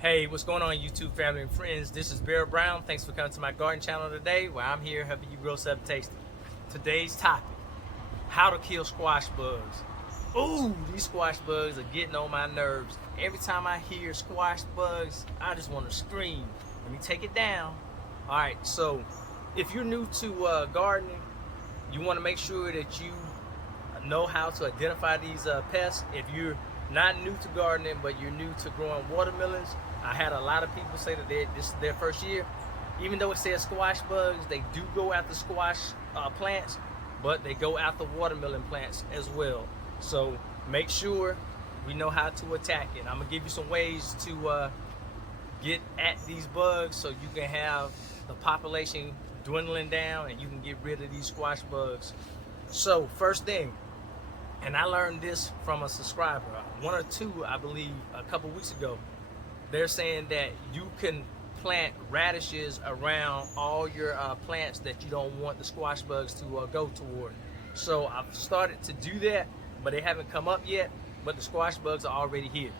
Hey, what's going on, YouTube family and friends? This is Bear Brown. Thanks for coming to my garden channel today, where I'm here helping you grow something tasty. Today's topic: how to kill squash bugs. Ooh, these squash bugs are getting on my nerves. Every time I hear squash bugs, I just want to scream. Let me take it down. All right, so if you're new to gardening, you want to make sure that you know how to identify these pests. If you're not new to gardening, but you're new to growing watermelons, I had a lot of people say that this is their first year. Even though it says squash bugs, they do go after squash plants, but they go after watermelon plants as well. So make sure we know how to attack it. I'm gonna give you some ways to get at these bugs so you can have the population dwindling down and you can get rid of these squash bugs. So first thing, and I learned this from a subscriber, one or two, I believe, a couple weeks ago. They're saying that you can plant radishes around all your plants that you don't want the squash bugs to go toward. So I've started to do that, but they haven't come up yet, but the squash bugs are already here.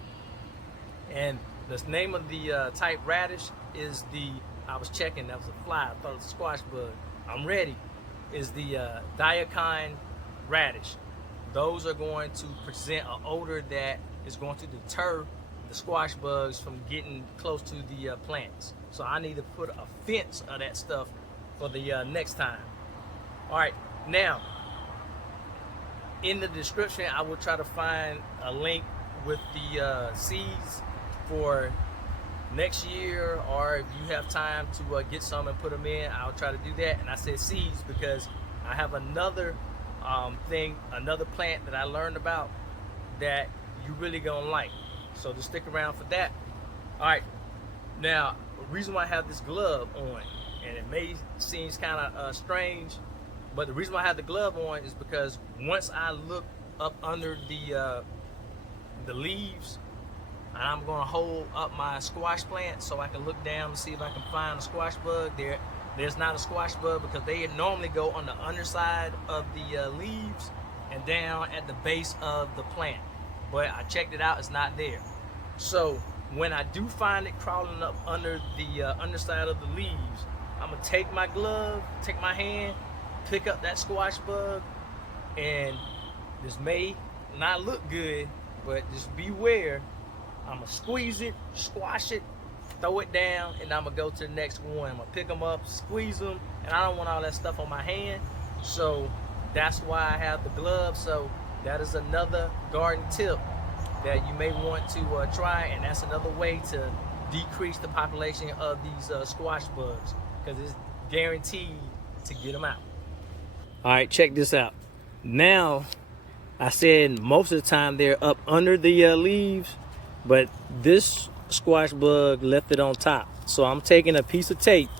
And the name of the type radish is I was checking, that was a fly, I thought it was a squash bug. I'm ready, is the Daikon Radish. Those are going to present an odor that is going to deter the squash bugs from getting close to the plants. So I need to put a fence of that stuff for the next time. All right, now in the description I will try to find a link with the seeds for next year, or if you have time to get some and put them in, I'll try to do that. And I said seeds because I have another another plant that I learned about that you really gonna like. So just stick around for that. All right, now the reason why I have this glove on, and it may seem kind of strange, but the reason why I have the glove on is because once I look up under the leaves, and I'm gonna hold up my squash plant so I can look down and see if I can find a squash bug there. There's not a squash bug because they normally go on the underside of the leaves and down at the base of the plant. But I checked it out, it's not there. So when I do find it crawling up under the underside of the leaves, I'm gonna take my glove, take my hand, pick up that squash bug, and this may not look good, but just beware. I'm gonna squeeze it, squash it, throw it down, and I'm gonna go to the next one. I'm gonna pick them up, squeeze them, and I don't want all that stuff on my hand. So that's why I have the glove. So that is another garden tip that you may want to try, and that's another way to decrease the population of these squash bugs, because it's guaranteed to get them out. All right, check this out. Now, I said most of the time they're up under the leaves, but this squash bug left it on top. So I'm taking a piece of tape,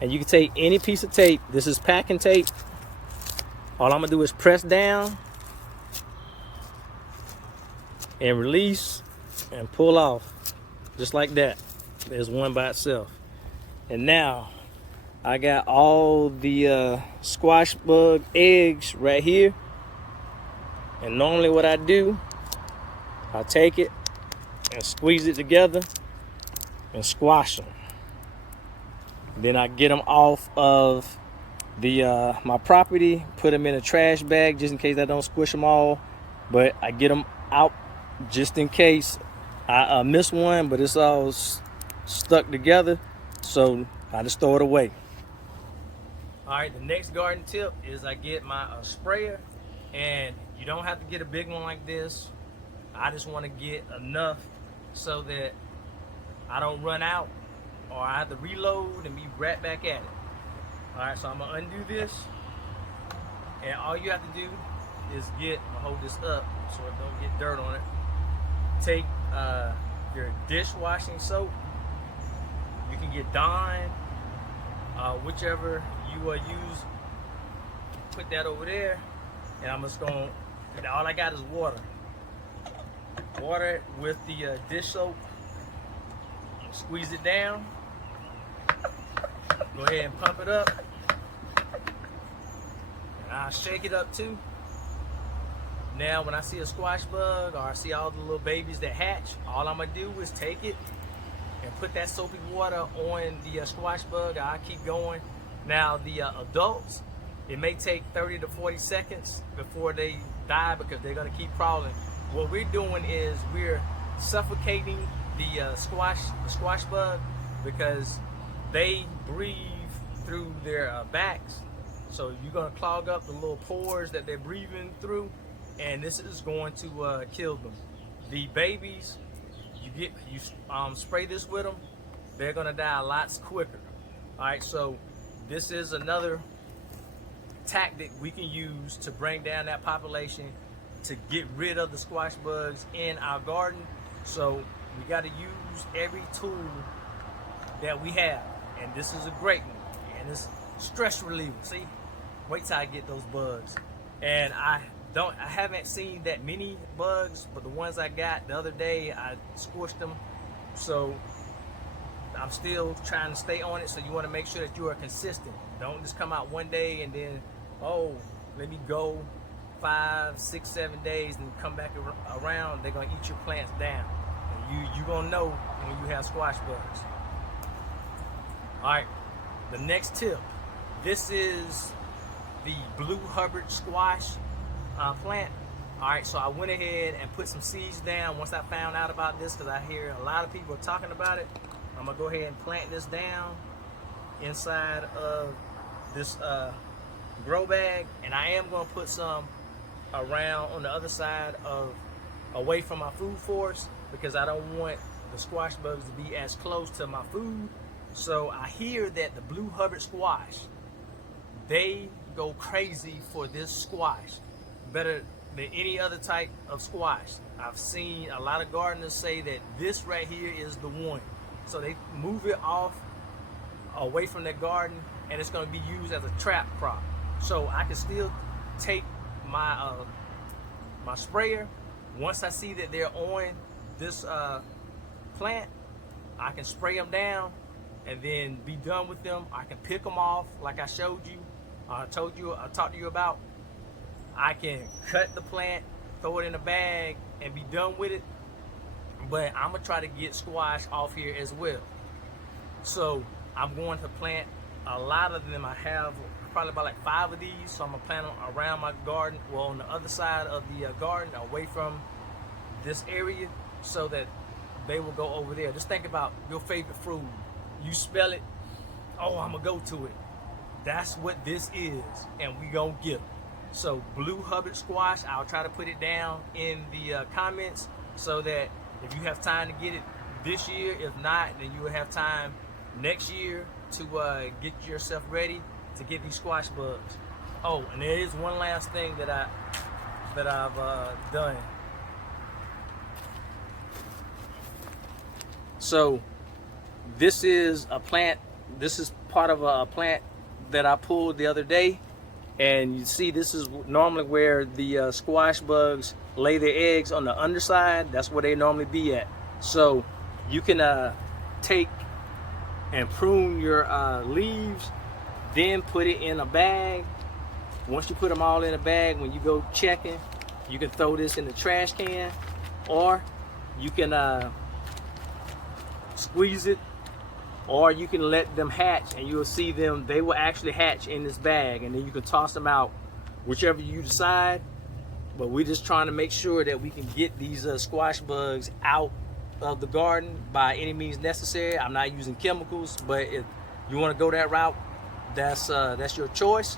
and you can take any piece of tape. This is packing tape. All I'm gonna do is press down and release and pull off, just like that. There's one by itself. And now I got all the squash bug eggs right here. And normally what I do, I take it and squeeze it together and squash them. Then I get them off of the my property, put them in a trash bag just in case I don't squish them all. But I get them out just in case I miss one, but it's all stuck together, so I just throw it away. All right, the next garden tip is I get my sprayer, and you don't have to get a big one like this. I just want to get enough so that I don't run out or I have to reload and be right back at it. All right, so I'm gonna undo this, and all you have to do is I'm gonna hold this up so it don't get dirt on it. Take your dishwashing soap. You can get Dawn, whichever you use. Put that over there, and I'm just gonna, all I got is water. Water it with the dish soap. Squeeze it down. Go ahead and pump it up. And I'll shake it up too. Now when I see a squash bug or I see all the little babies that hatch, all I'm gonna do is take it and put that soapy water on the squash bug. I keep going. Now the adults, it may take 30 to 40 seconds before they die because they're gonna keep crawling. What we're doing is we're suffocating the squash bug because they breathe through their backs. So you're gonna clog up the little pores that they're breathing through, and this is going to kill them. The babies, you spray this with them, they're gonna die a lot quicker. All right, so this is another tactic we can use to bring down that population, to get rid of the squash bugs in our garden. So we got to use every tool that we have, and this is a great one, and it's stress reliever. See, wait till I get those bugs. And I haven't seen that many bugs, but the ones I got the other day, I squished them. So I'm still trying to stay on it. So you want to make sure that you are consistent. Don't just come out one day and then, oh, let me go 5, 6, 7 days and come back around. They're gonna eat your plants down, and you gonna know when you have squash bugs. All right, the next tip. This is the blue Hubbard Squash plant. All right, so I went ahead and put some seeds down once I found out about this, because I hear a lot of people are talking about it. I'm gonna go ahead and plant this down inside of this grow bag, and I am gonna put some around on the other side of, away from my food forest, because I don't want the squash bugs to be as close to my food. So I hear that the blue Hubbard squash, they go crazy for this squash, better than any other type of squash. I've seen a lot of gardeners say that this right here is the one. So they move it off away from their garden, and it's going to be used as a trap crop. So I can still take my my sprayer. Once I see that they're on this plant, I can spray them down and then be done with them. I can pick them off like I showed you, I talked to you about. I can cut the plant, throw it in a bag, and be done with it. But I'm gonna try to get squash off here as well. So I'm going to plant a lot of them. I have probably about like 5 of these, so I'm gonna plant them around my garden, well, on the other side of the garden, away from this area, so that they will go over there. Just think about your favorite fruit. You smell it, oh, I'm gonna go to it. That's what this is, and we gonna get it. So blue Hubbard squash, I'll try to put it down in the comments, so that if you have time to get it this year, if not, then you will have time next year to get yourself ready to get these squash bugs. Oh, and there is one last thing that I've done. So this is a plant. This is part of a plant that I pulled the other day, and you see this is normally where the squash bugs lay their eggs, on the underside. That's where they normally be at. So you can take and prune your leaves, then put it in a bag. Once you put them all in a bag, when you go checking, you can throw this in the trash can, or you can squeeze it, or you can let them hatch, and you'll see them, they will actually hatch in this bag, and then you can toss them out, whichever you decide. But we're just trying to make sure that we can get these squash bugs out of the garden by any means necessary. I'm not using chemicals, but if you want to go that route, that's your choice.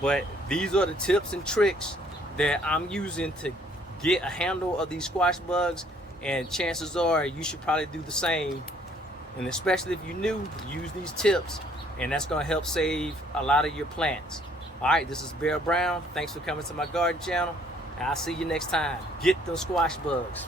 But these are the tips and tricks that I'm using to get a handle of these squash bugs, and chances are you should probably do the same. And especially if you're new, use these tips, and that's going to help save a lot of your plants. All right, this is Bear Brown. Thanks for coming to my garden channel, and I'll see you next time. Get those squash bugs.